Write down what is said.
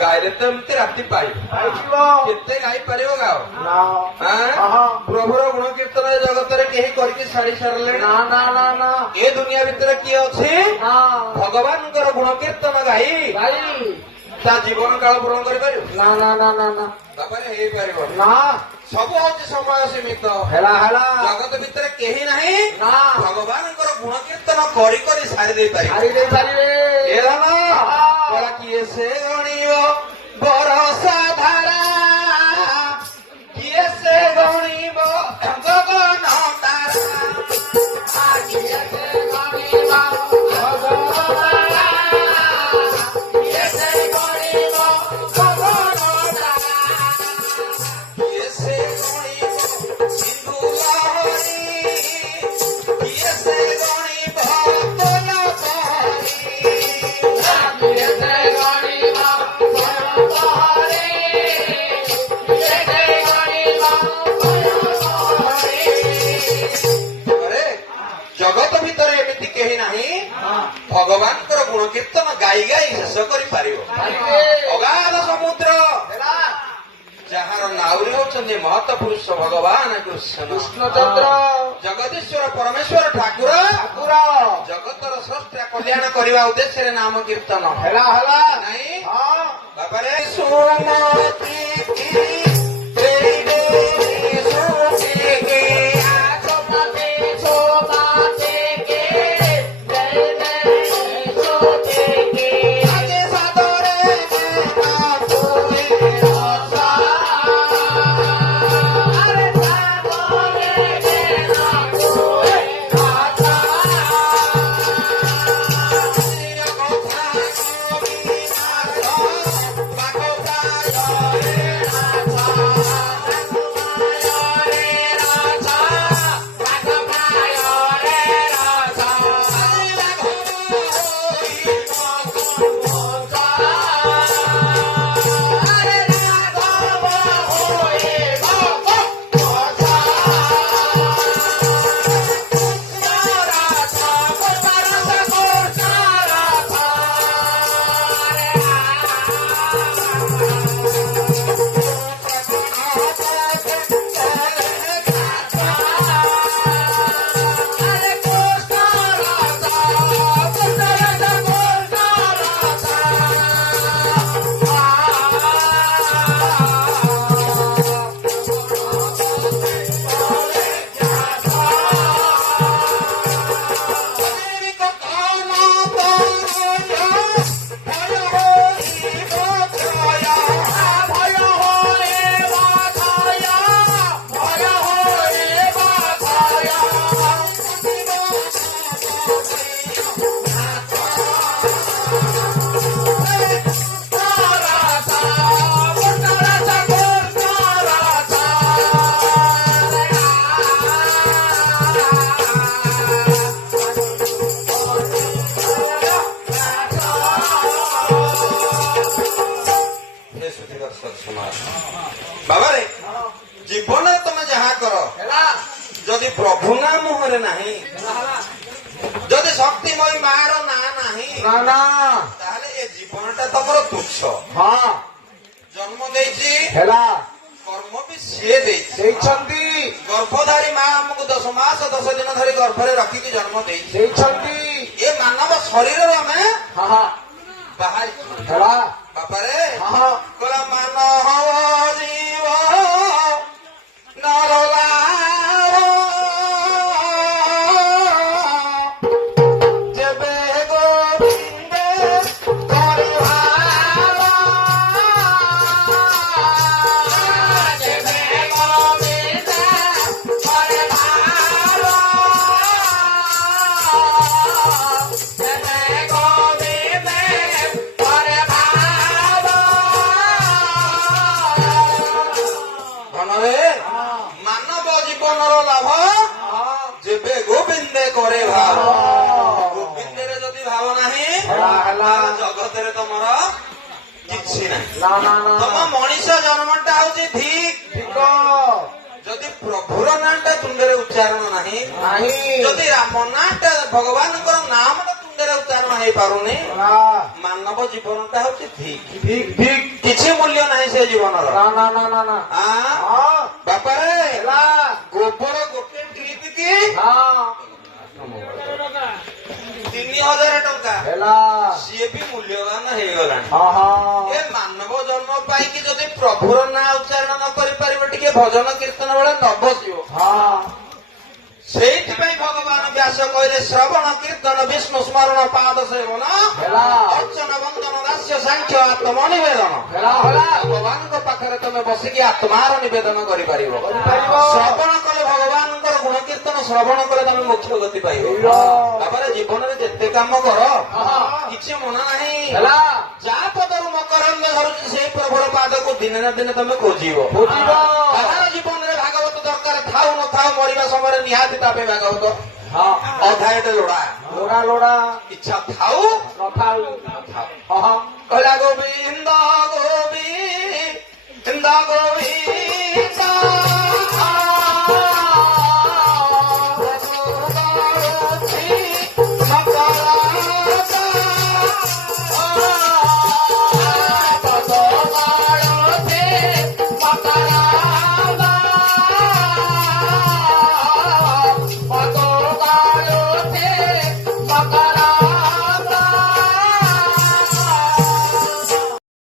ଗାଈରେ ତ ଏମିତି ରାତି ପାଇ କେତେ ଗାଈ ପାରିବ ଗାଅ ପ୍ରଭୁର ଗୁଣ କୀର୍ତ୍ତନ ଏ ଜଗତରେ କେହି କରିକି ଛାଡି ସାରିଲେଣି। ଏ ଦୁନିଆ ଭିତରେ କିଏ ଅଛି ଭଗବାନଙ୍କର ଗୁଣ କୀର୍ତ୍ତନ ଗାଇ ତା ଜୀବନ କାଳ ପୂରଣ କରିପାରିବ? ତାପରେ ହେଇପାରିବ ନା। ସବୁ ହଉଛି ସମୟ ସୀମିତ। ଜଗତ ଭିତରେ କେହି ନାହିଁ ଭଗବାନଙ୍କର ଗୁଣ କୀର୍ତ୍ତନ କରି କରି ସାରି ଦେଇପାରିବେ। କିଏ ସେ ଗଣିବ ବରଷା ଧାରା, କିଏ ସେ ଗଣିବ ଗଗନ ତାରା, କିଏ ସେ ଗଣିବ ଭଗବାନ, କିଏ ସେ ଗଣିବ ଗଗନ ତାରା, କିଏ ସେ ଗଣିବ ସିନ୍ଧୁ ଲହରୀ, କିଏ ସେ ଗଣିବ ତୋଲ ପହରୀ, କିଏ ସେ ଜଗତ ଭିତରେ ଏମିତି କେହି ନାହିଁ ଭଗବାନଙ୍କର ଗୁଣ କୀର୍ତ୍ତନ ଗାଇ ଗାଇ ଶେଷ କରିପାରିବ। ଅଗାଧ ସମୁଦ୍ର ଯାହାର ନାଉରୀ ହଉଛନ୍ତି ମହତ ପୁରୁଷ ଭଗବାନ କୃଷ୍ଣଚନ୍ଦ୍ର, ଜଗଦୀଶ୍ୱର ପରମେଶ୍ୱର ଠାକୁର ଜଗତର ସ୍ରଷ୍ଟା କଲ୍ୟାଣ କରିବା ଉଦ୍ଦେଶ୍ୟରେ ନାମ କୀର୍ତ୍ତନ ନାଇଁ ବାବାରେ ବାବାରେ ଜୀବନରେ ତମେ ଯାହା କର ଯଦି ପ୍ରଭୁ ନା ମୁହଁରେ ନାହିଁ, ଯଦି ଶକ୍ତିମୟୀ ମାର ନାଁ ନାହିଁ ତାହେଲେ ଏ ଜୀବନଟା ତମର ତୁଚ୍ଛ। ଜନ୍ମ ଦେଇଛି କର୍ମ ବି ସିଏ ଦେଇଛନ୍ତି। ଗର୍ଭଧାରୀ ମା ଆମକୁ 10 ମାସ 10 ଦିନ ଧରି ଗର୍ଭରେ ରଖିକି ଜନ୍ମ ଦେଇଛନ୍ତି। ଏ ମାନବ ଶରୀରରେ ଆମେ ବାହାରିଛୁ ବାପାରେ କଲା ମାନ ଜୀବ ନରଲା ଯେବେ ଗୋବିନ୍ଦେ କରିବା ଯେବେ ଗୋବିନ୍ଦେ କରିବା ଯେବେ ଗୋବିନ୍ଦେ କରିବା ମାନବ ଜୀବନର ଲାଭ ଯେବେ ଗୋବିନ୍ଦେ କରେ ଭାବ। ଗୋବିନ୍ଦରେ ଯଦି ଭାବ ନାହିଁ ଜଗତରେ ତମର କିଛି ନାହିଁ। ତମ ମଣିଷ ଜନ୍ମଟା ହଉଛି ଠିକ। ଯଦି ପ୍ରଭୁର ନାଁଟା ତୁଣ୍ଡରେ ଉଚ୍ଚାରଣ ନାହିଁ, ଯଦି ରାମ ନାଁଟା ଭଗବାନଙ୍କର ନାମଟା ମୁଣ୍ଡରେ ଉଚ୍ଚାରଣ ହେଇପାରୁନି ମାନବ ଜୀବନଟା ହଉଛି ଠିକ ଠିକ ଠିକ କିଛି ମୂଲ୍ୟ ନାହିଁ ସେ ଜୀବନର ନା ନା ନା ନା ନା ବାପାରେ ହେଲା ଗୋବର ଗୋଟେ ଟ୍ରିପ କି ହଁ 3000 ଟଙ୍କା ହେଲା ସିଏ ବି ମୂଲ୍ୟବାନ ହେଇଗଲାଣି ହଁ ହଁ ଏ ମାନବ ଜନ୍ମ ପାଇକି ଯଦି ପ୍ରଭୁର ନାଁ ଉଚ୍ଚାରଣ ନ କରିପାରିବ ଟିକେ ଭଜନ କୀର୍ତ୍ତନ ବେଳେ ନ ବସିବ ହଁ ସେଇଥିପାଇଁ ଭଗବାନ ବ୍ୟାସ କହିଲେ ଶ୍ରବଣ କୀର୍ତ୍ତନ ବିଷ୍ଣୁ ସ୍ମରଣ ପାଦ ସେବନ ହେଲା ଅର୍ଚ୍ଚନ ବନ୍ଦନ ଦାସ୍ୟ ସାଂଖ୍ୟ ଆତ୍ମ ନିବେଦନ ହେଲା ହେଲା ଭଗବାନଙ୍କ ପାଖରେ ତମେ ବସିକି ଆତ୍ମାର ନିବେଦନ କରିପାରିବ କରିପାରିବ। ଶ୍ରବଣ କଲେ ଭଗବାନଙ୍କର ଗୁଣ କୀର୍ତ୍ତନ ଶ୍ରବଣ କଲେ ତମେ ମୋକ୍ଷ ଗତି ପାଇବ ହେଲା। ତାପରେ ଜୀବନରେ ଯେତେ କାମ କର କିଛି ମନା ନାହିଁ ହେଲା ଯାହା ପଦରୁ ମକରନ୍ଦ ଧରୁଛି ସେଇ ପ୍ରଭୁର ପାଦକୁ ଦିନେ ନା ଦିନେ ତମେ ଖୋଜିବ ଖୋଜିବ। କାହାର ଜୀବନରେ ଭାଗବତ ଦରକାର ଥାଉ ନଥାଉ ମରିବା ସମୟରେ ନିହାତି ତା ପାଇଁ ଭାଗବତ ହଁ ଅଧ୍ୟାୟଟେ ଲୋଡ଼ା ଲୋଡ଼ା ଲୋଡ଼ା ଇଚ୍ଛା ଥାଉ ନଥାଉ ନଥାଉ ହଁ କହିଲା ଗୋବିନ୍ଦ